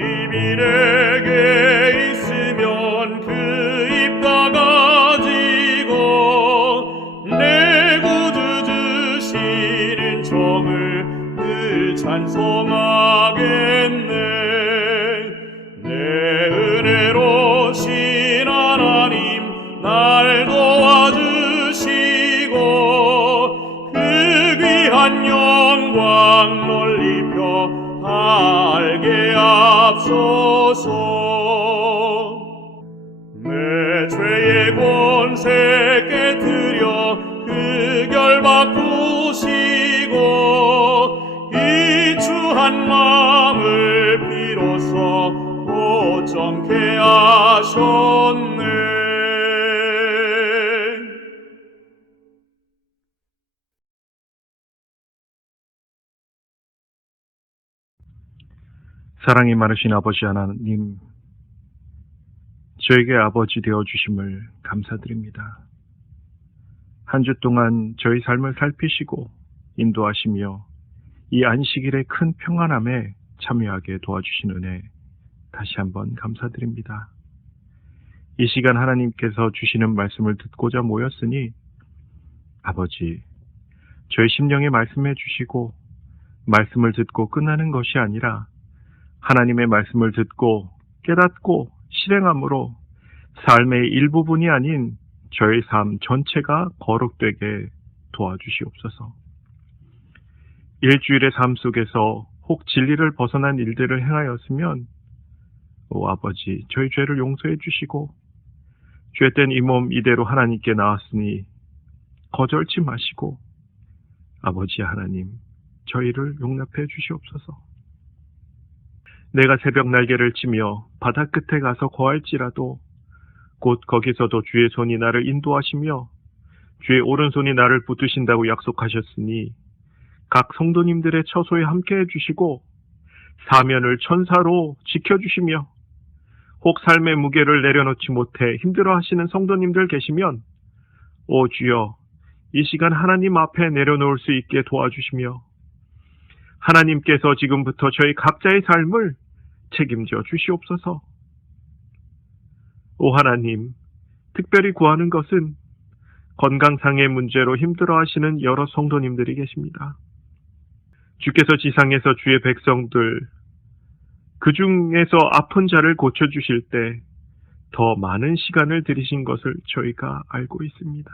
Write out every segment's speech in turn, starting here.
입이 내게 있으면 그 입 닫아지고 내 구주 주시는 정을 늘 찬송하겠네. 내 은혜로신 하나님 날 도와주시고 그 귀한 영광 널리 펴 달게 앞서서 내 죄의 권세 깨뜨려 그 결 바꾸시고 이 추한 마음을 비로소 고정케 하셨네. 사랑이 많으신 아버지 하나님, 저에게 아버지 되어주심을 감사드립니다. 한 주 동안 저희 삶을 살피시고 인도하시며 이 안식일의 큰 평안함에 참여하게 도와주신 은혜 다시 한번 감사드립니다. 이 시간 하나님께서 주시는 말씀을 듣고자 모였으니 아버지, 저희 심령에 말씀해 주시고 말씀을 듣고 끝나는 것이 아니라 하나님의 말씀을 듣고 깨닫고 실행함으로 삶의 일부분이 아닌 저의 삶 전체가 거룩되게 도와주시옵소서. 일주일의 삶 속에서 혹 진리를 벗어난 일들을 행하였으면 오 아버지, 저희 죄를 용서해 주시고 죄된 이 몸 이대로 하나님께 나왔으니 거절치 마시고 아버지 하나님, 저희를 용납해 주시옵소서. 내가 새벽 날개를 치며 바다 끝에 가서 거할지라도 곧 거기서도 주의 손이 나를 인도하시며 주의 오른손이 나를 붙드신다고 약속하셨으니 각 성도님들의 처소에 함께해 주시고 사면을 천사로 지켜주시며 혹 삶의 무게를 내려놓지 못해 힘들어하시는 성도님들 계시면 오 주여, 이 시간 하나님 앞에 내려놓을 수 있게 도와주시며 하나님께서 지금부터 저희 각자의 삶을 책임져 주시옵소서. 오 하나님, 특별히 구하는 것은 건강상의 문제로 힘들어하시는 여러 성도님들이 계십니다. 주께서 지상에서 주의 백성들, 그 중에서 아픈 자를 고쳐주실 때 더 많은 시간을 들이신 것을 저희가 알고 있습니다.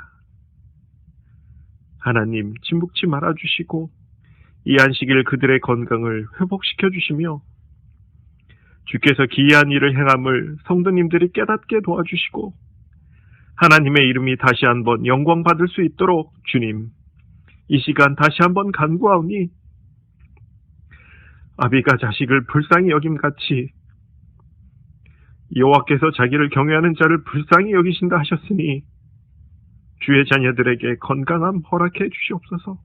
하나님, 침묵치 말아주시고 이 안식일 그들의 건강을 회복시켜 주시며 주께서 기이한 일을 행함을 성도님들이 깨닫게 도와주시고 하나님의 이름이 다시 한번 영광 받을 수 있도록 주님, 이 시간 다시 한번 간구하오니 아비가 자식을 불쌍히 여김같이 여호와께서 자기를 경외하는 자를 불쌍히 여기신다 하셨으니 주의 자녀들에게 건강함 허락해 주시옵소서.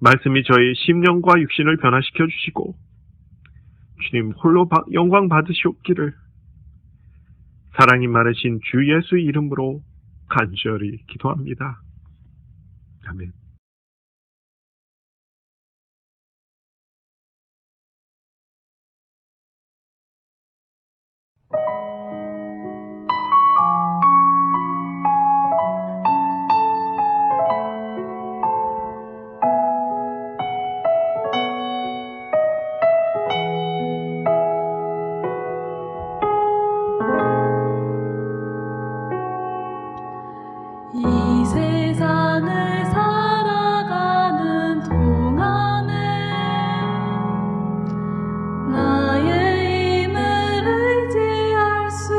말씀이 저희 심령과 육신을 변화시켜 주시고 주님 홀로 영광 받으시옵기를 사랑이 많으신 주 예수 이름으로 간절히 기도합니다. 아멘. 이 세상을 살아가는 동안에 나의 힘을 의지할 수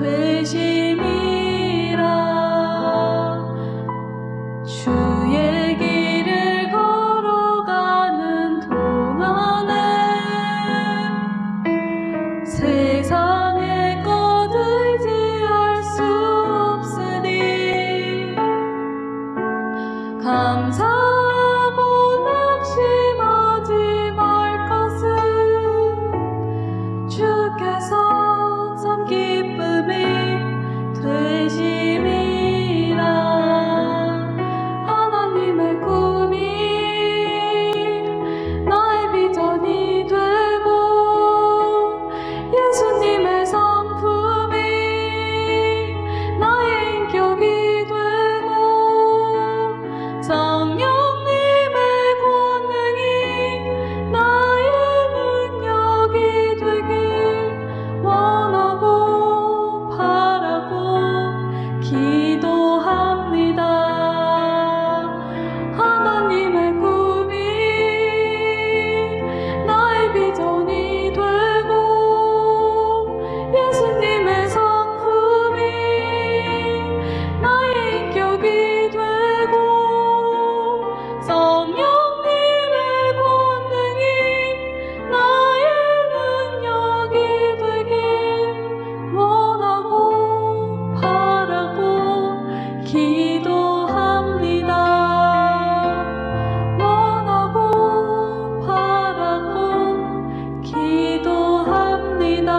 되심이라. 주의 길을 걸어가는 동안에 세상의 것 의지할 수 없으니 감사하고 낙심하지 말 것은 주께서 참 기쁨이 되심이라. 하나님의 꿈이 나의 비전이 되고 예수님의 성품이 나의 인격이 되고 성령님의 권능이 나의 능력이 되길 원하고 바라고 기도합니다. 하나님의 꿈이 나의 비전이 되고 예수님의 성품이 나의 인격이 되고 성령님의 권능이 나의 능력이 되길 원하고 바라고 기도합니다. 원하고 바라고 기도합니다.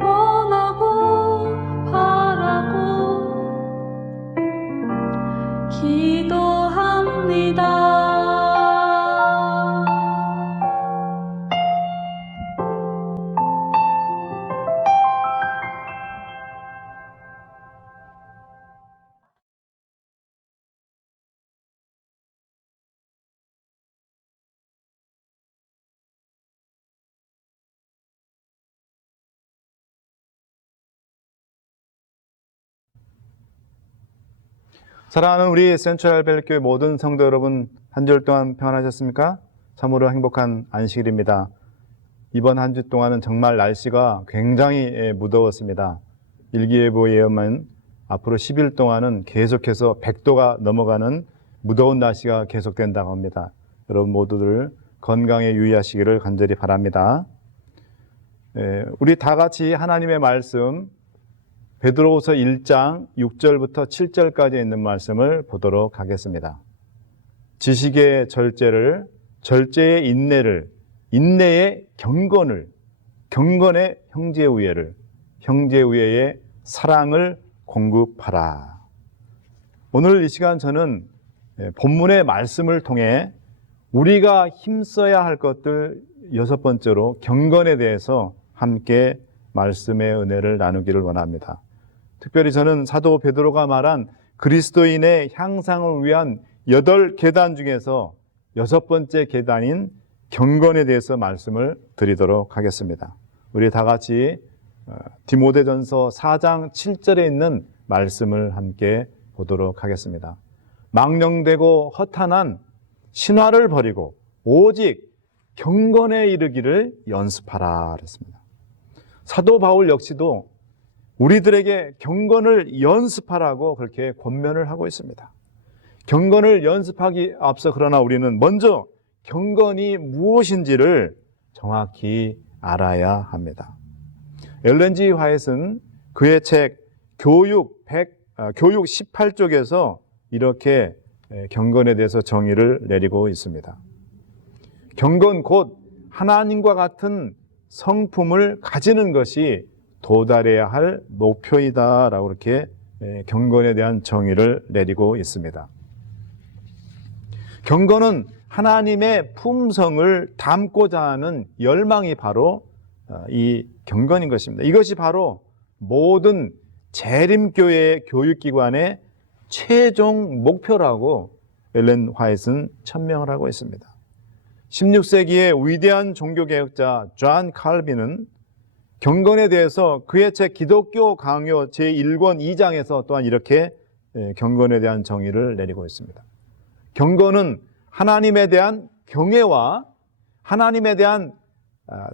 원하고 바라고 기도합니다. 사랑하는 우리 센트럴벨교회 모든 성도 여러분, 한 주 동안 평안하셨습니까? 참으로 행복한 안식일입니다. 이번 한 주 동안은 정말 날씨가 굉장히 무더웠습니다. 일기예보 예언만 앞으로 10일 동안은 계속해서 100도가 넘어가는 무더운 날씨가 계속된다고 합니다. 여러분 모두들 건강에 유의하시기를 간절히 바랍니다. 우리 다 같이 하나님의 말씀 베드로후서 1장 6절부터 7절까지 있는 말씀을 보도록 하겠습니다. 지식의 절제를, 절제의 인내를, 인내의 경건을, 경건의 형제우애를, 형제우애의 사랑을 공급하라. 오늘 이 시간 저는 본문의 말씀을 통해 우리가 힘써야 할 것들 6번째로 경건에 대해서 함께 말씀의 은혜를 나누기를 원합니다. 특별히 저는 사도 베드로가 말한 그리스도인의 향상을 위한 8계단 중에서 6번째 계단인 경건에 대해서 말씀을 드리도록 하겠습니다. 우리 다 같이 디모데전서 4장 7절에 있는 말씀을 함께 보도록 하겠습니다. 망령되고 허탄한 신화를 버리고 오직 경건에 이르기를 연습하라 그랬습니다. 사도 바울 역시도 우리들에게 경건을 연습하라고 그렇게 권면을 하고 있습니다. 경건을 연습하기 앞서 그러나 우리는 먼저 경건이 무엇인지를 정확히 알아야 합니다. 엘렌 G. 화이트는 그의 책 교육 18쪽에서 이렇게 경건에 대해서 정의를 내리고 있습니다. 경건 곧 하나님과 같은 성품을 가지는 것이 도달해야 할 목표이다라고 이렇게 경건에 대한 정의를 내리고 있습니다. 경건은 하나님의 품성을 담고자 하는 열망이 바로 이 경건인 것입니다. 이것이 바로 모든 재림교회의 교육기관의 최종 목표라고 엘렌 화이트는 천명을 하고 있습니다. 16세기의 위대한 종교개혁자 존 칼빈은 경건에 대해서 그의 책 기독교 강요 제1권 2장에서 또한 이렇게 경건에 대한 정의를 내리고 있습니다. 경건은 하나님에 대한 경외와 하나님에 대한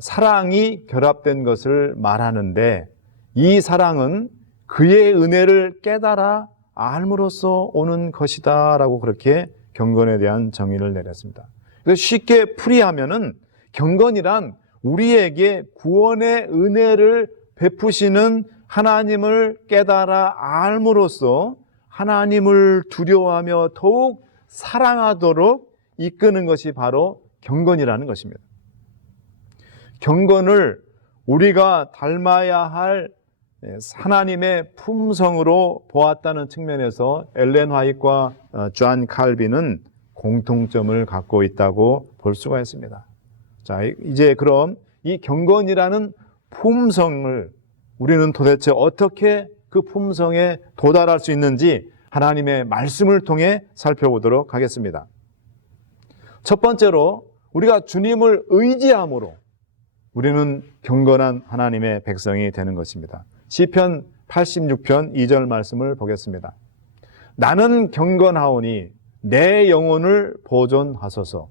사랑이 결합된 것을 말하는데 이 사랑은 그의 은혜를 깨달아 알므로써 오는 것이다 라고 그렇게 경건에 대한 정의를 내렸습니다. 그래서 쉽게 풀이하면은 경건이란 우리에게 구원의 은혜를 베푸시는 하나님을 깨달아 알므로써 하나님을 두려워하며 더욱 사랑하도록 이끄는 것이 바로 경건이라는 것입니다. 경건을 우리가 닮아야 할 하나님의 품성으로 보았다는 측면에서 엘렌 화이트와 존 칼빈은 공통점을 갖고 있다고 볼 수가 있습니다. 자, 이제 그럼 이 경건이라는 품성을 우리는 도대체 어떻게 그 품성에 도달할 수 있는지 하나님의 말씀을 통해 살펴보도록 하겠습니다. 첫 번째로 우리가 주님을 의지함으로 우리는 경건한 하나님의 백성이 되는 것입니다. 시편 86편 2절 말씀을 보겠습니다. 나는 경건하오니 내 영혼을 보존하소서.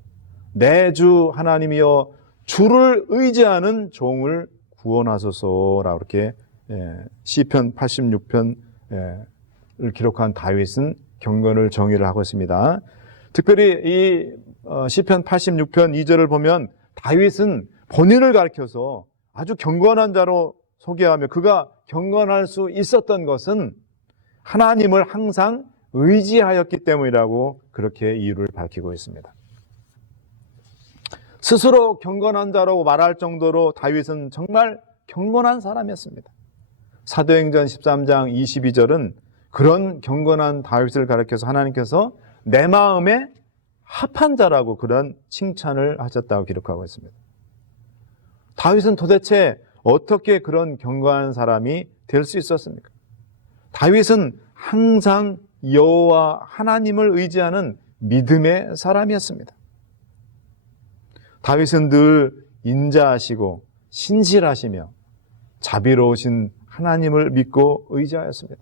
내 주 하나님이여 주를 의지하는 종을 구원하소서라고 이렇게 시편 86편을 기록한 다윗은 경건을 정의를 하고 있습니다. 특별히 이 시편 86편 2절을 보면 다윗은 본인을 가리켜서 아주 경건한 자로 소개하며 그가 경건할 수 있었던 것은 하나님을 항상 의지하였기 때문이라고 그렇게 이유를 밝히고 있습니다. 스스로 경건한 자라고 말할 정도로 다윗은 정말 경건한 사람이었습니다. 사도행전 13장 22절은 그런 경건한 다윗을 가리켜서 하나님께서 내 마음에 합한 자라고 그런 칭찬을 하셨다고 기록하고 있습니다. 다윗은 도대체 어떻게 그런 경건한 사람이 될 수 있었습니까? 다윗은 항상 여호와 하나님을 의지하는 믿음의 사람이었습니다. 다윗은 늘 인자하시고 신실하시며 자비로우신 하나님을 믿고 의지하였습니다.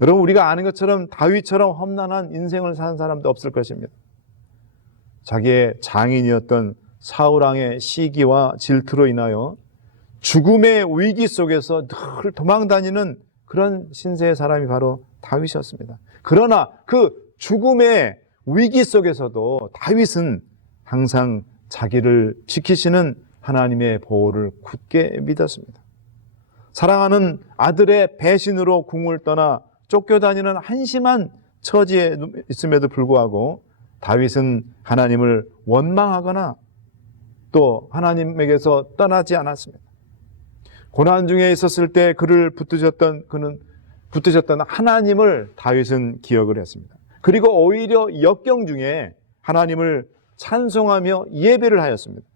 여러분, 우리가 아는 것처럼 다윗처럼 험난한 인생을 산 사람도 없을 것입니다. 자기의 장인이었던 사울왕의 시기와 질투로 인하여 죽음의 위기 속에서 늘 도망다니는 그런 신세의 사람이 바로 다윗이었습니다. 그러나 그 죽음의 위기 속에서도 다윗은 항상 자기를 지키시는 하나님의 보호를 굳게 믿었습니다. 사랑하는 아들의 배신으로 궁을 떠나 쫓겨다니는 한심한 처지에 있음에도 불구하고 다윗은 하나님을 원망하거나 또 하나님에게서 떠나지 않았습니다. 고난 중에 있었을 때 그를 붙드셨던 하나님을 다윗은 기억을 했습니다. 그리고 오히려 역경 중에 하나님을 찬송하며 예배를 하였습니다.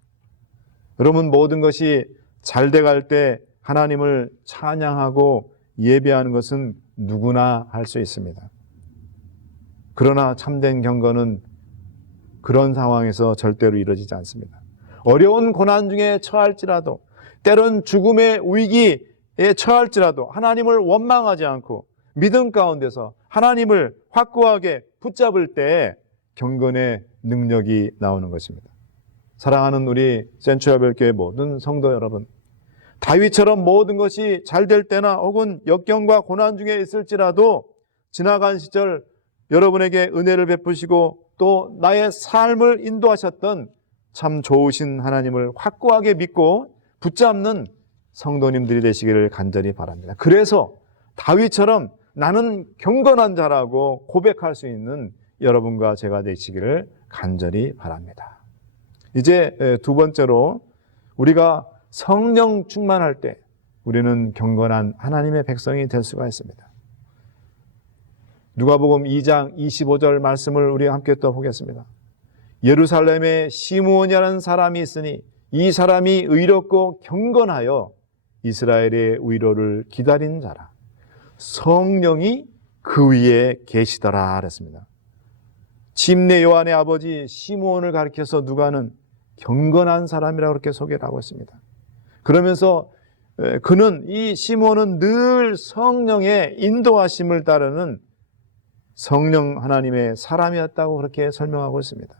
여러분, 모든 것이 잘 돼갈 때 하나님을 찬양하고 예배하는 것은 누구나 할 수 있습니다. 그러나 참된 경건은 그런 상황에서 절대로 이루어지지 않습니다. 어려운 고난 중에 처할지라도, 때론 죽음의 위기에 처할지라도 하나님을 원망하지 않고 믿음 가운데서 하나님을 확고하게 붙잡을 때 경건의 능력이 나오는 것입니다. 사랑하는 우리 센츄라벨교회 모든 성도 여러분, 다윗처럼 모든 것이 잘 될 때나 혹은 역경과 고난 중에 있을지라도 지나간 시절 여러분에게 은혜를 베푸시고 또 나의 삶을 인도하셨던 참 좋으신 하나님을 확고하게 믿고 붙잡는 성도님들이 되시기를 간절히 바랍니다. 그래서 다윗처럼 나는 경건한 자라고 고백할 수 있는 여러분과 제가 되시기를 간절히 바랍니다. 이제 두 번째로 우리가 성령 충만할 때 우리는 경건한 하나님의 백성이 될 수가 있습니다. 누가복음 2장 25절 말씀을 우리 함께 또 보겠습니다. 예루살렘에 시므온이라는 사람이 있으니 이 사람이 의롭고 경건하여 이스라엘의 위로를 기다리는 자라. 성령이 그 위에 계시더라 그랬습니다. 침례 요한의 아버지 시므온을 가리켜서 누가는 경건한 사람이라고 그렇게 소개를 하고 있습니다. 그러면서 그는, 이 시므온은 늘 성령의 인도하심을 따르는 성령 하나님의 사람이었다고 그렇게 설명하고 있습니다.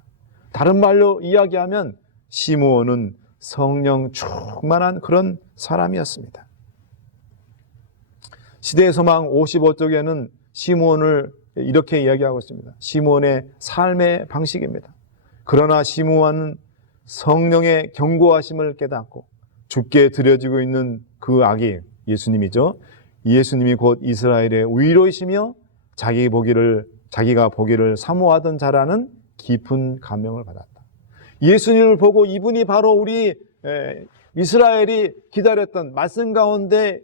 다른 말로 이야기하면 시므온은 성령 충만한 그런 사람이었습니다. 시대의 소망 55쪽에는 시므온을 이렇게 이야기하고 있습니다. 시므온의 삶의 방식입니다. 그러나 시므온은 성령의 경고하심을 깨닫고 죽게 드려지고 있는 그 아기 예수님이죠. 예수님이 곧 이스라엘의 위로이시며 자기가 보기를 사모하던 자라는 깊은 감명을 받았다. 예수님을 보고 이분이 바로 우리 이스라엘이 기다렸던 말씀 가운데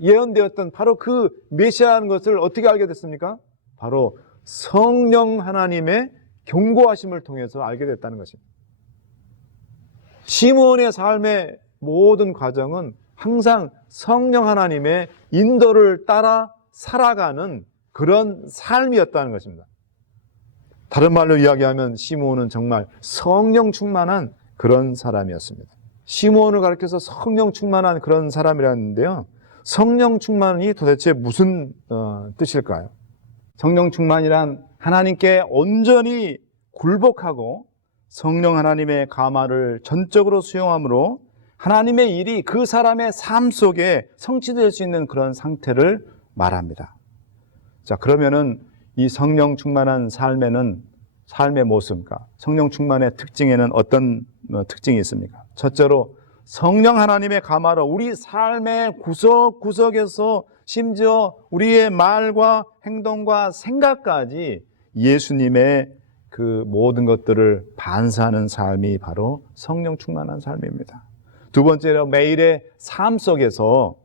예언되었던 바로 그 메시아라는 것을 어떻게 알게 됐습니까? 바로 성령 하나님의 경고하심을 통해서 알게 됐다는 것입니다. 시므온의 삶의 모든 과정은 항상 성령 하나님의 인도를 따라 살아가는 그런 삶이었다는 것입니다. 다른 말로 이야기하면 시므온은 정말 성령 충만한 그런 사람이었습니다. 시므온을 가리켜서 성령 충만한 그런 사람이라는데요. 성령 충만이 도대체 무슨 뜻일까요? 성령 충만이란 하나님께 온전히 굴복하고 성령 하나님의 감화를 전적으로 수용함으로 하나님의 일이 그 사람의 삶 속에 성취될 수 있는 그런 상태를 말합니다. 자, 그러면은 이 성령 충만한 삶의 모습과 성령 충만의 특징에는 어떤 특징이 있습니까? 첫째로 성령 하나님의 감화로 우리 삶의 구석구석에서 심지어 우리의 말과 행동과 생각까지 예수님의 그 모든 것들을 반사하는 삶이 바로 성령 충만한 삶입니다. 두 번째로 매일의 삶 속에서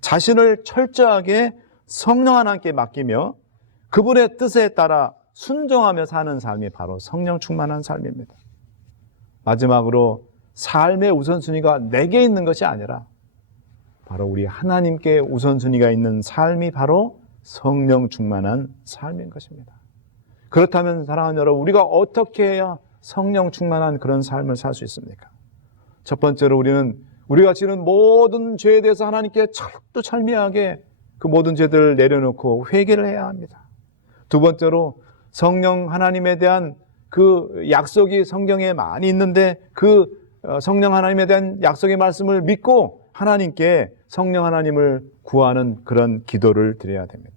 자신을 철저하게 성령 하나님께 맡기며 그분의 뜻에 따라 순종하며 사는 삶이 바로 성령 충만한 삶입니다. 마지막으로 삶의 우선순위가 내게 있는 것이 아니라 바로 우리 하나님께 우선순위가 있는 삶이 바로 성령 충만한 삶인 것입니다. 그렇다면 사랑하는 여러분, 우리가 어떻게 해야 성령 충만한 그런 삶을 살 수 있습니까? 첫 번째로 우리가 지는 모든 죄에 대해서 하나님께 철두철미하게 그 모든 죄들을 내려놓고 회개를 해야 합니다. 두 번째로 성령 하나님에 대한 그 약속이 성경에 많이 있는데 그 성령 하나님에 대한 약속의 말씀을 믿고 하나님께 성령 하나님을 구하는 그런 기도를 드려야 됩니다.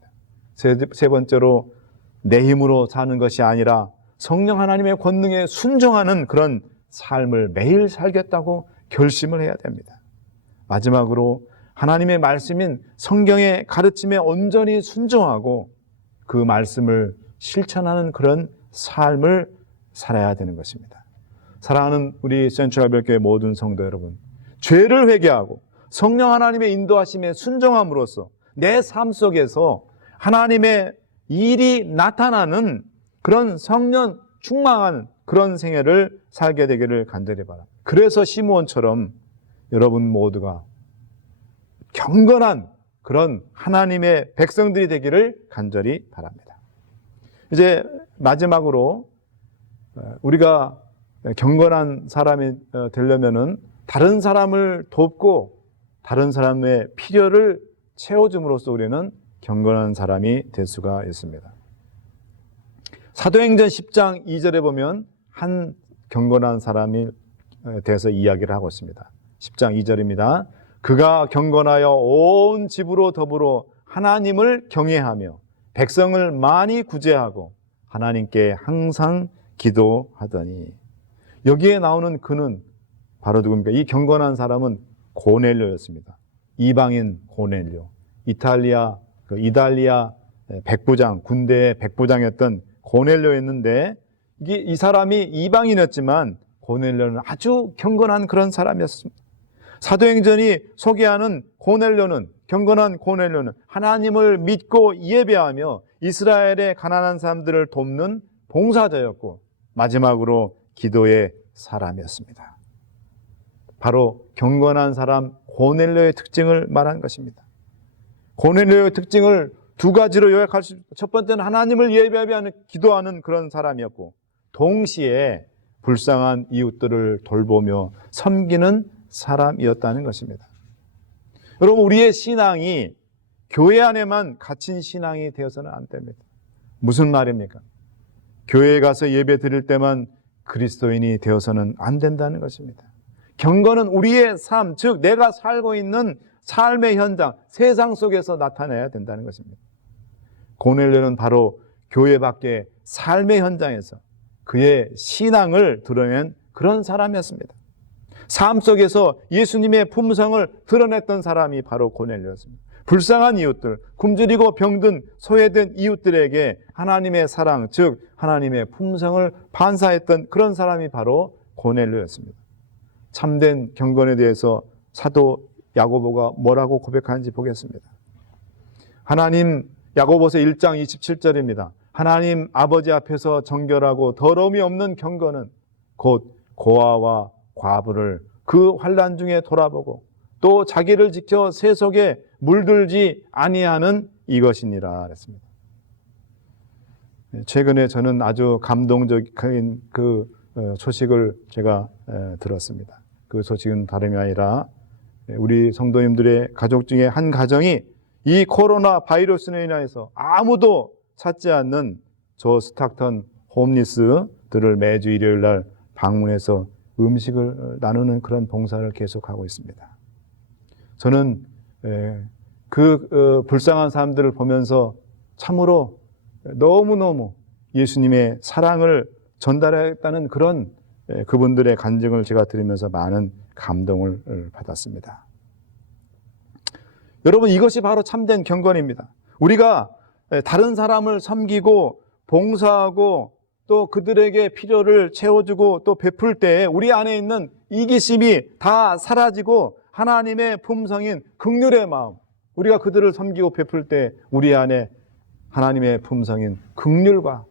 세 번째로 내 힘으로 사는 것이 아니라 성령 하나님의 권능에 순종하는 그런 삶을 매일 살겠다고 결심을 해야 됩니다. 마지막으로 하나님의 말씀인 성경의 가르침에 온전히 순종하고 그 말씀을 실천하는 그런 삶을 살아야 되는 것입니다. 사랑하는 우리 센트럴별교회 모든 성도 여러분, 죄를 회개하고 성령 하나님의 인도하심에 순종함으로써 내 삶 속에서 하나님의 일이 나타나는 그런 성령 충만한 그런 생애를 살게 되기를 간절히 바랍니다. 그래서 시므온처럼 여러분 모두가 경건한 그런 하나님의 백성들이 되기를 간절히 바랍니다. 이제 마지막으로 우리가 경건한 사람이 되려면은 다른 사람을 돕고 다른 사람의 필요를 채워줌으로써 우리는 경건한 사람이 될 수가 있습니다. 사도행전 10장 2절에 보면 한 경건한 사람에 대해서 이야기를 하고 있습니다. 10장 2절입니다. 그가 경건하여 온 집으로 더불어 하나님을 경외하며 백성을 많이 구제하고 하나님께 항상 기도하더니, 여기에 나오는 그는 바로 누굽니까? 이 경건한 사람은 고넬료였습니다. 이방인 고넬료. 이달리아 백부장, 군대의 백부장이었던 고넬료였는데, 이 사람이 이방인이었지만 고넬료는 아주 경건한 그런 사람이었습니다. 사도행전이 소개하는 경건한 고넬료는 하나님을 믿고 예배하며 이스라엘의 가난한 사람들을 돕는 봉사자였고 마지막으로 기도의 사람이었습니다. 바로 경건한 사람 고넬료의 특징을 말한 것입니다. 고넬료의 특징을 두 가지로 요약할 수 있습니다. 첫 번째는 하나님을 예배하며 기도하는 그런 사람이었고, 동시에 불쌍한 이웃들을 돌보며 섬기는 사람이었다는 것입니다. 여러분, 우리의 신앙이 교회 안에만 갇힌 신앙이 되어서는 안 됩니다. 무슨 말입니까? 교회에 가서 예배 드릴 때만 그리스도인이 되어서는 안 된다는 것입니다. 경건은 우리의 삶, 즉 내가 살고 있는 삶의 현장, 세상 속에서 나타내야 된다는 것입니다. 고넬료는 바로 교회 밖의 삶의 현장에서 그의 신앙을 드러낸 그런 사람이었습니다. 삶 속에서 예수님의 품성을 드러냈던 사람이 바로 고넬료였습니다. 불쌍한 이웃들, 굶주리고 병든 소외된 이웃들에게 하나님의 사랑, 즉 하나님의 품성을 반사했던 그런 사람이 바로 고넬료였습니다. 참된 경건에 대해서 사도 야고보가 뭐라고 고백하는지 보겠습니다. 하나님, 야고보서 1장 27절입니다. 하나님 아버지 앞에서 정결하고 더러움이 없는 경건은 곧 고아와 과부를 그 환난 중에 돌아보고 또 자기를 지켜 세속에 물들지 아니하는 이것이니라 그랬습니다. 최근에 저는 아주 감동적인 그 소식을 제가 들었습니다. 그 소식은 다름이 아니라 우리 성도님들의 가족 중에 한 가정이 이 코로나 바이러스로 인해서 아무도 찾지 않는 조 스타크턴 홈리스들을 매주 일요일 날 방문해서 음식을 나누는 그런 봉사를 계속하고 있습니다. 저는 그 불쌍한 사람들을 보면서 참으로 너무너무 예수님의 사랑을 전달했다는 그런 그분들의 간증을 제가 들으면서 많은 감동을 받았습니다. 여러분, 이것이 바로 참된 경건입니다. 우리가 다른 사람을 섬기고 봉사하고 또 그들에게 필요를 채워주고 또 베풀 때 우리 안에 있는 이기심이 다 사라지고 하나님의 품성인 긍휼의 마음, 우리가 그들을 섬기고 베풀 때 우리 안에 하나님의 품성인 긍휼과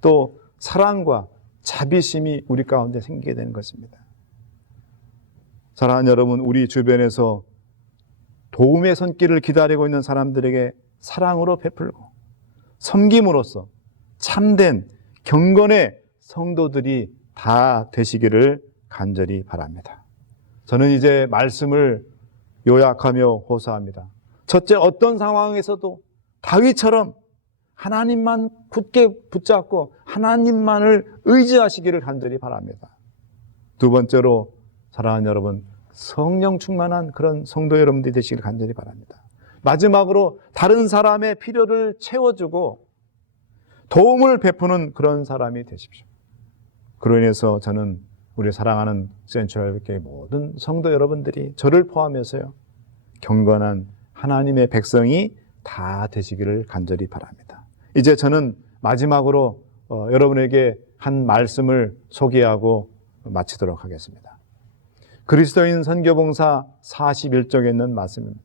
또 사랑과 자비심이 우리 가운데 생기게 되는 것입니다. 사랑하는 여러분, 우리 주변에서 도움의 손길을 기다리고 있는 사람들에게 사랑으로 베풀고 섬김으로써 참된 경건의 성도들이 다 되시기를 간절히 바랍니다. 저는 이제 말씀을 요약하며 호소합니다. 첫째, 어떤 상황에서도 다윗처럼 하나님만 굳게 붙잡고 하나님만을 의지하시기를 간절히 바랍니다. 두 번째로, 사랑하는 여러분, 성령 충만한 그런 성도 여러분들이 되시기를 간절히 바랍니다. 마지막으로, 다른 사람의 필요를 채워주고 도움을 베푸는 그런 사람이 되십시오. 그로 인해서 저는 우리 사랑하는 센트럴교회 모든 성도 여러분들이 저를 포함해서요, 경건한 하나님의 백성이 다 되시기를 간절히 바랍니다. 이제 저는 마지막으로 여러분에게 한 말씀을 소개하고 마치도록 하겠습니다. 그리스도인 선교봉사 41쪽에 있는 말씀입니다.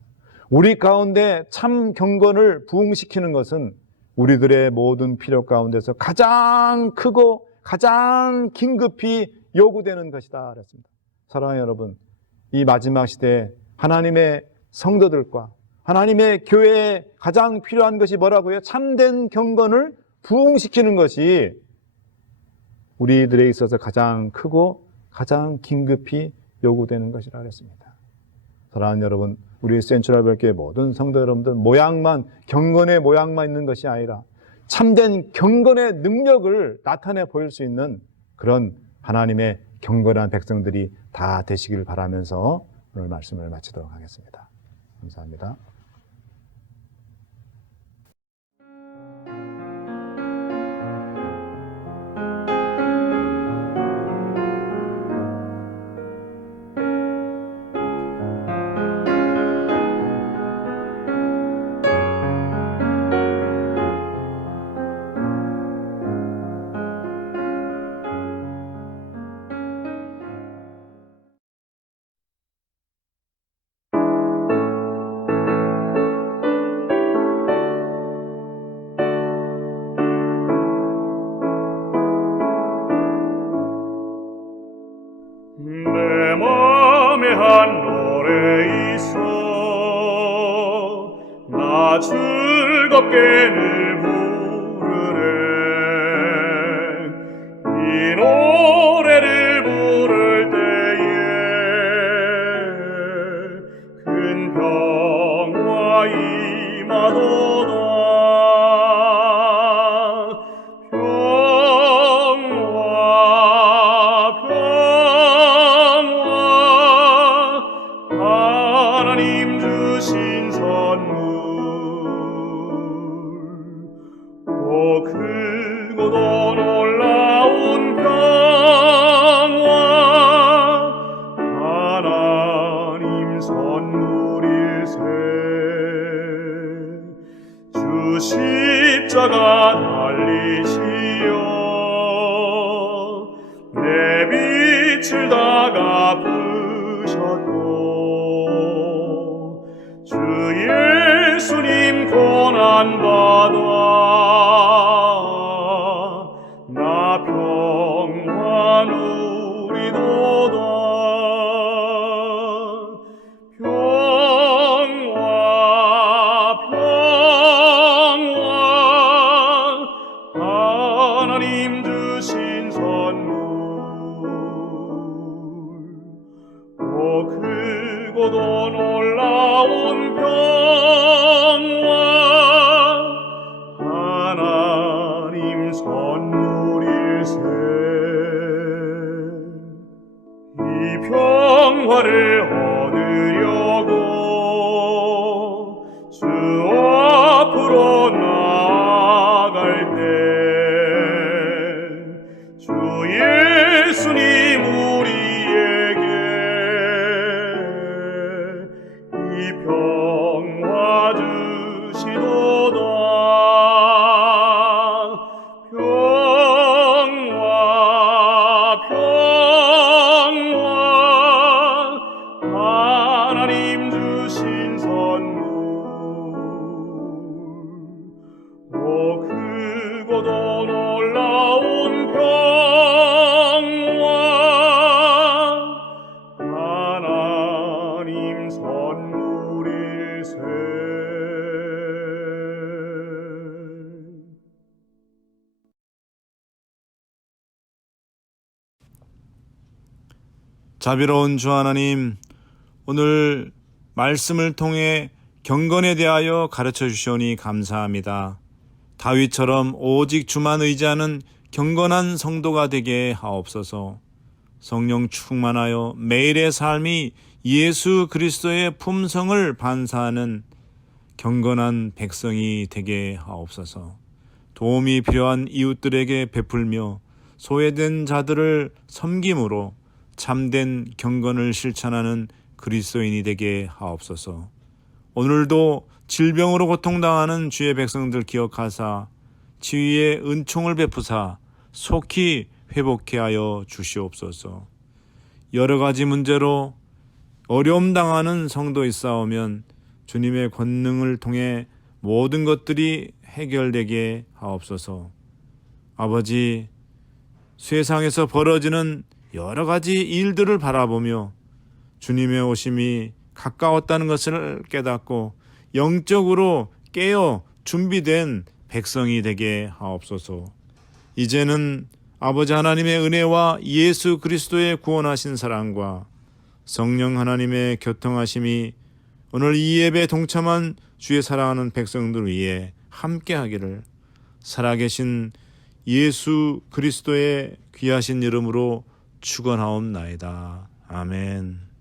우리 가운데 참 경건을 부흥시키는 것은 우리들의 모든 필요 가운데서 가장 크고 가장 긴급히 요구되는 것이다 그랬습니다. 사랑하는 여러분, 이 마지막 시대에 하나님의 성도들과 하나님의 교회에 가장 필요한 것이 뭐라고요? 참된 경건을 부흥시키는 것이 우리들에 있어서 가장 크고 가장 긴급히 요구되는 것이라 그랬습니다. 사랑하는 여러분, 우리 센트럴교회 모든 성도 여러분들, 모양만, 경건의 모양만 있는 것이 아니라 참된 경건의 능력을 나타내 보일 수 있는 그런 하나님의 경건한 백성들이 다 되시길 바라면서 오늘 말씀을 마치도록 하겠습니다. 감사합니다. 내 맘에 한 노래 있어 나 즐겁게 늘 부르네 이 노래를 부를 때에 큰 평화 임하도다 하나님 주신 주 십자가 달리시어 내 빛을 다 갚으셨고 주 예수님 고난받아 나 평화 누리도다 하나님 주신 선물 오 크고도 놀라운 평화 하나님 선물일세 이 평화를 얻으려고 주 앞으로 나아갈 때 주 예수님 우리에게 이 평화 주시도다 평화 하나님 주신 선물 오 크고도 놀라운 평화 하나님 선물일세 자비로운 주 하나님, 오늘 말씀을 통해 경건에 대하여 가르쳐 주시오니 감사합니다. 다윗처럼 오직 주만 의지하는 경건한 성도가 되게 하옵소서. 성령 충만하여 매일의 삶이 예수 그리스도의 품성을 반사하는 경건한 백성이 되게 하옵소서. 도움이 필요한 이웃들에게 베풀며 소외된 자들을 섬김으로 참된 경건을 실천하는 그리스도인이 되게 하옵소서. 오늘도 질병으로 고통당하는 주의 백성들 기억하사 치유의 은총을 베푸사 속히 회복케 하여 주시옵소서. 여러 가지 문제로 어려움 당하는 성도 있사오면 주님의 권능을 통해 모든 것들이 해결되게 하옵소서. 아버지, 세상에서 벌어지는 여러 가지 일들을 바라보며 주님의 오심이 가까웠다는 것을 깨닫고 영적으로 깨어 준비된 백성이 되게 하옵소서. 이제는 아버지 하나님의 은혜와 예수 그리스도의 구원하신 사랑과 성령 하나님의 교통하심이 오늘 이 예배에 동참한 주의 사랑하는 백성들 위에 함께하기를 살아계신 예수 그리스도의 귀하신 이름으로 축원하옵나이다. 아멘.